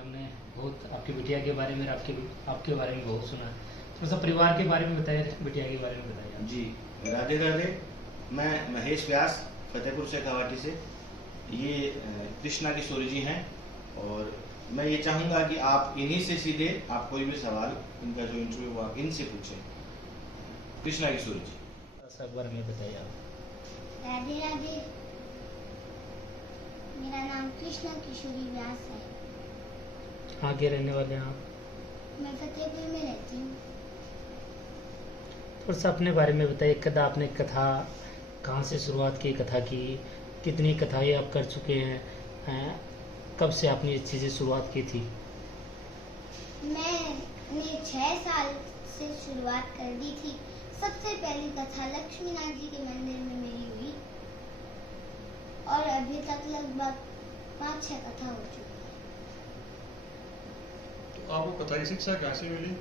हमने बहुत आपकी बिटिया के बारे में आपके आपके बारे में बहुत सुना। थोड़ा सा परिवार के बारे में बताइए, बिटिया के बारे में बताइए आप। जी, राधे राधे। मैं महेश व्यास, फतेहपुर शेखावाटी से। ये कृष्णा किशोरी जी हैं और मैं ये चाहूँगा कि आप इन्हीं से सीधे आप कोई भी सवाल, इनका जो इंटरव्यू हुआ इनसे पूछें। कृष्णा किशोरी जी। सब बारे में बताइए आप। राधे राधे। मेरा नाम कृष्णा किशोरी व्यास है। कहाँ के रहने वाले हैं आप? मैं फतेहपुर में रहती हूँ। थोड़ा सा अपने बारे में बताइए। कदा आपने कथा कहाँ से शुरुआत की, कथा की कितनी कथाएं आप कर चुके हैं, कब से आपने ये चीज़ें शुरुआत की थी? मैंने 6 साल से शुरुआत कर दी थी। सबसे पहली कथा लक्ष्मीनाथ जी के मंदिर में मेरी हुई और अभी तक लगभग 5-6 कथा हो चुकी है। तो आपको कथा की शिक्षा कहाँ से मिली?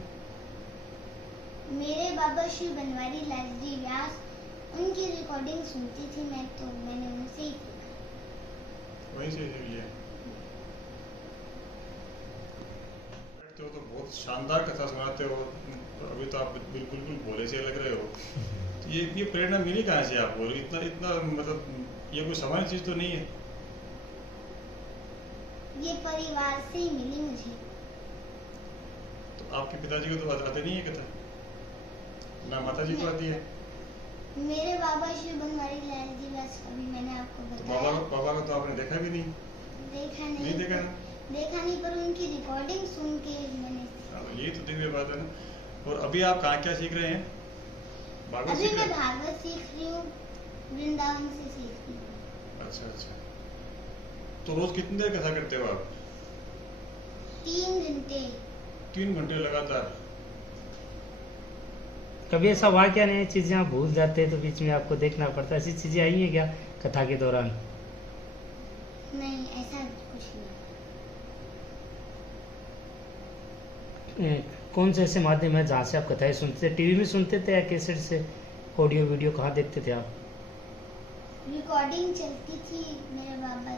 मेरे बाबा श्री बनवारी लाल जी व्यास, उनकी रिकॉर्डिंग सुनती थी मैं, तो मैंने उनसे ही सीखा। वहीं से सीख लिया। तो बहुत शानदार कथा सुनाते हो। अभी तो आप बिल्कुल भोले से लग रहे हो। तो ये प्रेरणा मिली कहाँ से आपको? इतना इतना मतलब ये कोई सामान्य चीज तो नहीं है। ये परिवार से ही मिली मुझे। तो आपके पिताजी को तो आते नहीं है कथा, ना माता जी को आती है? मेरे बाबा श्री बनवारी लाल जी व्यास, अभी मैंने आपको तो बताया। बाबा को तो आपने देखा भी नहीं? देखा नहीं नहीं, देखा ना? देखा नहीं, पर उनकी रिकॉर्डिंग सुन के मैंने। यही तो दिव्य बात है ना। और अभी आप कहाँ क्या सीख रहे हैं? भागवत अभी सीख मैं रहे हैं? भागवत सीख रही हूँ, वृंदावन से सीख रही हूँ। अच्छा अच्छा। तो रोज कितनी देर कथा करते हो आप? 3 घंटे। 3 घंटे लगातार? कभी ऐसा हुआ क्या नहीं, चीज़ें आप भूल जाते हैं तो बीच में आपको देखना पड़ता है, ऐसी चीज़ें आई हैं क्या कथा के दौरान? नहीं, ऐसा कुछ नहीं। कौन से ऐसे माध्यम है जहाँ से आप कथाएं सुनते थे? टीवी में सुनते थे या कैसेट से? ऑडियो वीडियो कहाँ देखते थे आप? रिकॉर्डिंग चलती थी मेरे बाबा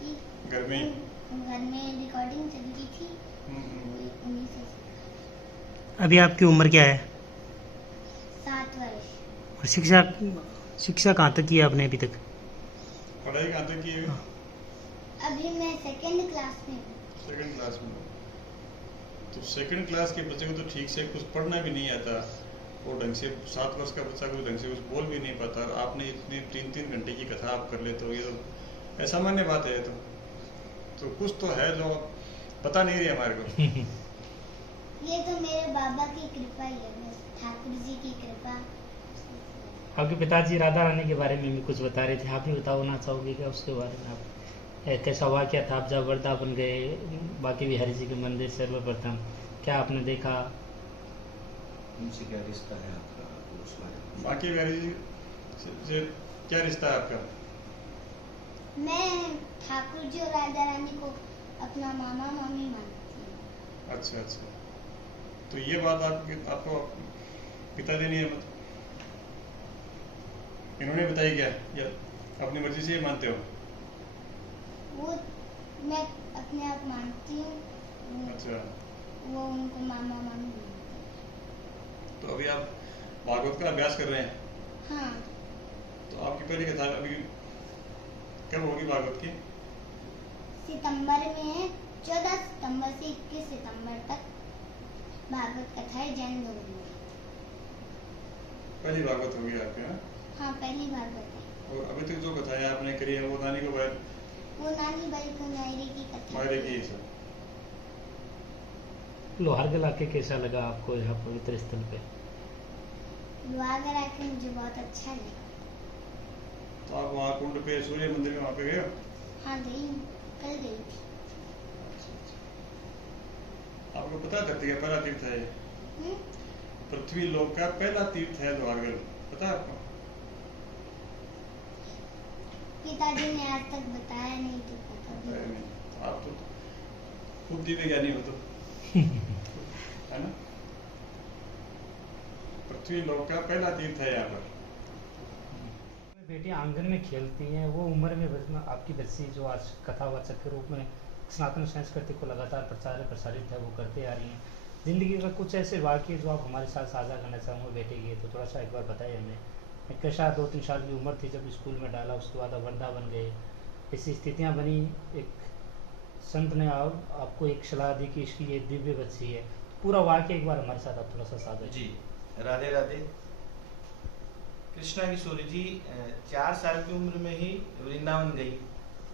की, घर में? घर में रिकॉर्डिंग चलती थी, उन्हीं से सीखा। अभी आपकी उम्र क्या है? 7 वर्ष। और शिक्षा कहाँ तक की है आपने अभी तक? पढ़ाई कहाँ तक की है? अभी मैं 2nd क्लास में हूँ। 2nd क्लास में? तो 2nd क्लास के बच्चे को तो ठीक से कुछ पढ़ना भी नहीं आता, और ढंग से 7 वर्ष का बच्चा को ढंग से कुछ बोल भी नहीं पाता, और आपने इतनी 3-3 घंटे की कथा आप कर लेते हो, ये तो असामान्य बात है। तो कुछ तो है जो पता नहीं रही हमारे को। ये तो मेरे बाबा की कृपा ही है, बस ठाकुर जी की कृपा। आपके पिताजी राधा रानी के बारे में भी कुछ बता रहे थे, आप भी बताना चाहोगे क्या उसके बारे में? आप कैसा वाक़या था आप जब वृंदावन गए, बाकी बिहारी जी के मंदिर सर्वप्रथम, क्या आपने देखा? उनसे क्या रिश्ता है आपका, उस बारे में? बाकी बिहारी जी से क्या रिश्ता है आपका? मैं ठाकुर जी और राधा रानी को अपना मामा मामी मानती हूँ। अच्छा अच्छा। तो ये बात आपको पिताजी ने इन्होंने बताई क्या, या अपनी मर्जी से ही मानते हो? वो मैं अपने आप मानती हूँ। अच्छा। वो उनको मामा मामी मानते हैं। तो अभी आप भागवत का अभ्यास कर रहे हैं? हाँ। तो आपकी पहली कथा अभी कब होगी भागवत की? सितंबर में है, 14 सितंबर से 21 सितंबर तक भागवत कथाएं जैन धर्म में। पहली भागवत होगी आपके यहाँ? हाँ, पहली भागवत है। और अभी तक जो कथाएं आपने करी है वो नानी को बैठ वो नानी बाई को नायरे की कथा। मायरे की सब? लोहारगल आके कैसा लगा आपको यहाँ पवित्र स्थल पे? लोहागढ़ आके मुझे बहुत अच्छा लगा। तो आप वहाँ कुंड पे, सूर्य मंदिर में वहाँ पे गए हो? हाँ, गई हूँ, कल गई थी। आपको पता है धरती का पहला तीर्थ है ये? पृथ्वी लोक का पहला तीर्थ है लोहारगल, पता है आपको? पिताजी ने आज तक बताया नहीं तो पता भी नहीं, नहीं। तो आप तो खुद दिव्य ज्ञानी हो तो है ना? पृथ्वी लोक का पहला तीर्थ है यहाँ पर। बेटी आंगन में खेलती हैं, वो उम्र में आपकी बच्ची जो आज कथावाचक के रूप में सनातन संस्कृति को लगातार प्रचार प्रसारित है वो करते आ रही हैं। ज़िंदगी का कुछ ऐसे वाक़ये जो आप हमारे साथ साझा करना चाहूँगा बेटे की, तो थोड़ा सा एक बार बताइए हमें। कैसा 2-3 साल की उम्र थी जब स्कूल में डाला, उसके बाद आप वृंदावन गए, ऐसी स्थितियाँ बनी, एक संत ने आपको एक सलाह दी कि इसकी ये दिव्य बच्ची है। पूरा वाक़या एक बार हमारे साथ आप थोड़ा सा साझा। जी, राधे राधे। कृष्णा किशोरी जी 4 साल की उम्र में ही वृंदावन गई,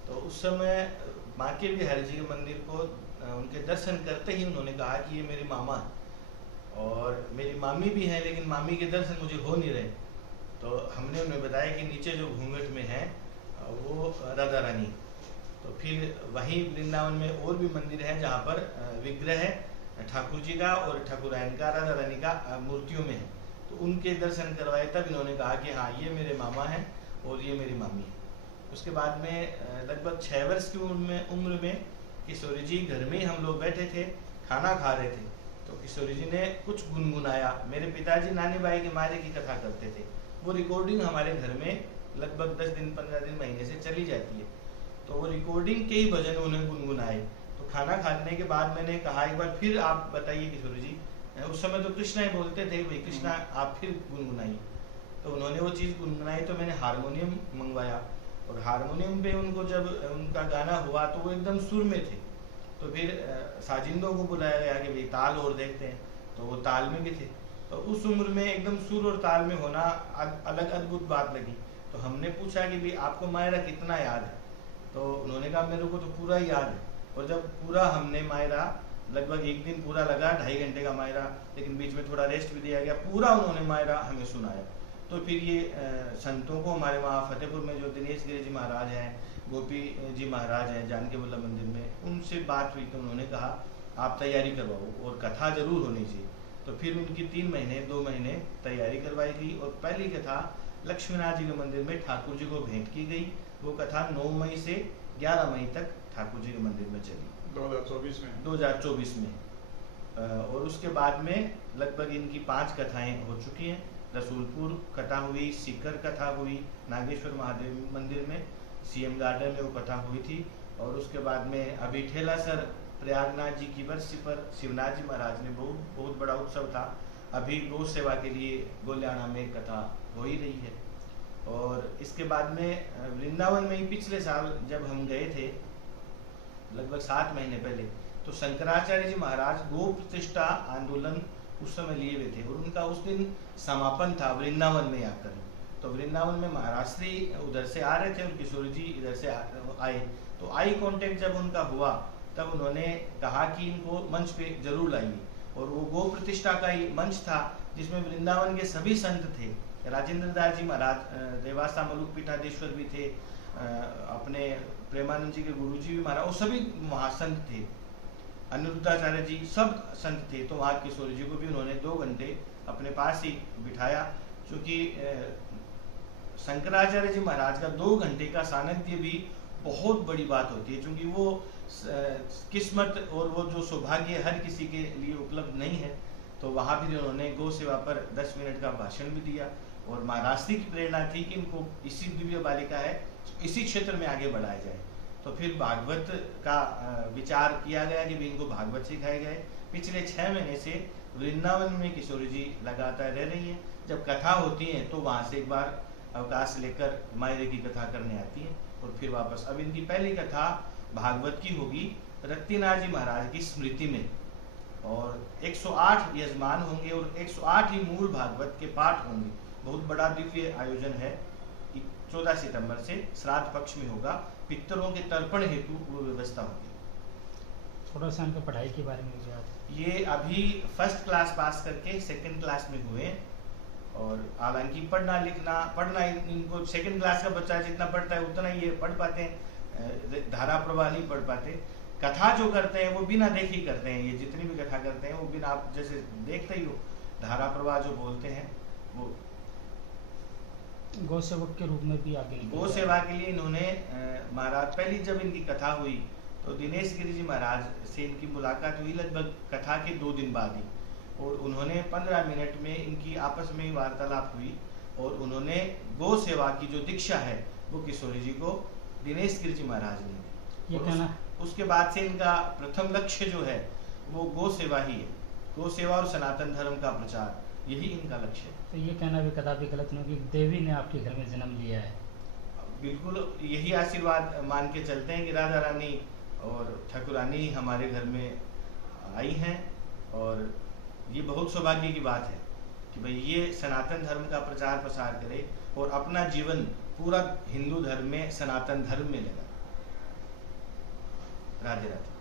तो उस समय बांके बिहारी जी के मंदिर को उनके दर्शन करते ही उन्होंने कहा कि ये मेरी मामा है और मेरी मामी भी है, लेकिन मामी के दर्शन मुझे हो नहीं रहे। तो हमने उन्हें बताया कि नीचे जो घूंघट में है वो राधा रानी। तो फिर वहीं वृंदावन में और भी मंदिर है जहाँ पर विग्रह है ठाकुर जी का और ठाकुरायन का, राधा रानी का मूर्तियों में है। तो उनके दर्शन करवाए, तब इन्होंने कहा कि हाँ ये मेरे मामा हैं और ये मेरी मामी है। उसके बाद में लगभग 6 वर्ष की उम्र में किशोरी जी घर में हम लोग बैठे थे, खाना खा रहे थे, तो किशोरी जी ने कुछ गुनगुनाया। मेरे पिताजी नानी बाई के मायरे की कथा करते थे, वो रिकॉर्डिंग हमारे घर में लगभग 10 दिन 15 दिन महीने से चली जाती है। तो वो रिकॉर्डिंग के ही भजन उन्हें गुनगुनाए। तो खाना खाने के बाद मैंने कहा एक बार फिर आप बताइए किशोरी जी, उस समय तो कृष्णा ही बोलते थे, भाई कृष्णा आप फिर गुनगुनाइए। तो उन्होंने वो चीज़ गुनगुनाई, तो मैंने हारमोनियम मंगवाया और हारमोनियम पे उनको जब उनका गाना हुआ तो वो एकदम सुर में थे। तो फिर साजिंदों को बुलाया गया कि भाई ताल और देखते हैं, तो वो ताल में भी थे। तो उस उम्र में एकदम सुर और ताल में होना अलग अद्भुत बात लगी। तो हमने पूछा कि भाई आपको मायरा कितना याद है, तो उन्होंने कहा मेरे को तो पूरा याद है। और जब पूरा हमने मायरा, लगभग एक दिन पूरा लगा, 2.5 घंटे का मायरा, लेकिन बीच में थोड़ा रेस्ट भी दिया गया, पूरा उन्होंने मायरा हमें सुनाया। तो फिर ये संतों को हमारे वहाँ फतेहपुर में जो दिनेश गिरी जी महाराज हैं, गोपी जी महाराज हैं जानकी वल्लभ मंदिर में, उनसे बात हुई तो उन्होंने कहा आप तैयारी करवाओ और कथा जरूर होनी चाहिए। तो फिर उनकी 3 महीने 2 महीने तैयारी करवाई गई और पहली कथा लक्ष्मीनाथ जी के मंदिर में ठाकुर जी को भेंट की गई। वो कथा 9 मई से 11 मई तक ठाकुर जी के मंदिर में चली 2024 में। और उसके बाद में लगभग इनकी 5 कथाएं हो चुकी हैं। रसूलपुर कथा हुई, सीकर कथा हुई, नागेश्वर महादेव मंदिर में CM गार्डन में वो कथा हुई थी। और उसके बाद में अभी ठेलासर प्रयागनाथ जी की बरसी पर शिवनाथ जी महाराज ने बहुत बड़ा उत्सव था, अभी गौ सेवा के लिए गोल्याना में कथा हो ही रही है। और इसके बाद में वृंदावन में ही पिछले साल जब हम गए थे, लगभग 7 महीने पहले, तो शंकराचार्य जी महाराज गो प्रतिष्ठा आंदोलन उस समय लिए हुए थे और उनका उस दिन समापन था वृंदावन में आकर। तो वृंदावन में महाराष्ट्री उधर से आ रहे थे और किशोरी जी इधर से आए। तो आई कांटेक्ट जब उनका हुआ तब उन्होंने कहा कि इनको मंच पे जरूर लाइए। और वो गो प्रतिष्ठा का ही मंच था जिसमें वृंदावन के सभी संत थे। राजेंद्र दास जी महाराज, देवासा मलुक पीठाधीश्वर भी थे, अपने प्रेमानंद जी के गुरु जी भी महाराज, वो सभी महासंत थे, अनिरुद्धाचार्य जी सब संत थे। तो वहाँ किशोरी जी को भी उन्होंने 2 घंटे अपने पास ही बिठाया, क्योंकि शंकराचार्य जी महाराज का 2 घंटे का सानिध्य भी बहुत बड़ी बात होती है, क्योंकि वो किस्मत और वो जो सौभाग्य हर किसी के लिए उपलब्ध नहीं है। तो वहाँ भी उन्होंने गौ सेवा पर 10 मिनट का भाषण भी दिया और महाराष्ट्री की प्रेरणा थी कि इनको इसी दिव्य बालिका है, इसी क्षेत्र में आगे बढ़ाया जाए। तो फिर भागवत का विचार किया गया कि भी इनको भागवत सिखाए गए। पिछले 6 महीने से वृंदावन में किशोरी जी लगातार रह रही हैं। जब कथा होती है तो वहाँ से एक बार अवकाश लेकर मायरे की कथा करने आती हैं और फिर वापस। अब इनकी पहली कथा भागवत की होगी रत्तीनाथ जी महाराज की स्मृति में, और 108 यजमान होंगे और 108 ही मूल भागवत के पाठ होंगे। बहुत बड़ा दिव्य आयोजन है। 14 सितंबर से श्राद्ध पक्ष में होगा, पितरों के तर्पण हेतु वो व्यवस्था होगी। थोड़ा सा इनका पढ़ाई के बारे में याद। ये अभी 1st क्लास पास करके 2nd क्लास में हुए, और हालांकि पढ़ना इनको 2nd क्लास का बच्चा जितना पढ़ता है उतना ये पढ़ पाते हैं, धारा प्रवाह नहीं पढ़ पाते। कथा जो करते हैं वो बिना देखे ही करते हैं। ये जितनी भी कथा करते हैं वो बिना, आप जैसे देखते ही हो, धारा प्रवाह जो बोलते हैं वो गौ सेवक के रूप में भी आगे गौ सेवा के लिए इन्होंने महाराज, पहली जब इनकी कथा हुई तो दिनेश गिरी जी महाराज से इनकी मुलाकात हुई लगभग कथा के 2 दिन बाद ही, और उन्होंने 15 मिनट में इनकी आपस में ही वार्तालाप हुई और उन्होंने गौ सेवा की जो दीक्षा है वो किशोरी जी को दिनेश गिरी जी महाराज ने, ये कहना उसके बाद से इनका प्रथम लक्ष्य जो है वो गौ सेवा ही है। गौ सेवा और सनातन धर्म का प्रचार, यही इनका लक्ष्य है। तो ये कहना भी कदापि गलत नहीं कि देवी ने आपके घर में जन्म लिया है। बिल्कुल यही आशीर्वाद मान के चलते हैं कि राधा रानी और ठाकुरानी हमारे घर में आई हैं, और ये बहुत सौभाग्य की बात है कि भाई ये सनातन धर्म का प्रचार प्रसार करे और अपना जीवन पूरा हिंदू धर्म में, सनातन धर्म में लगा। राधे राधे।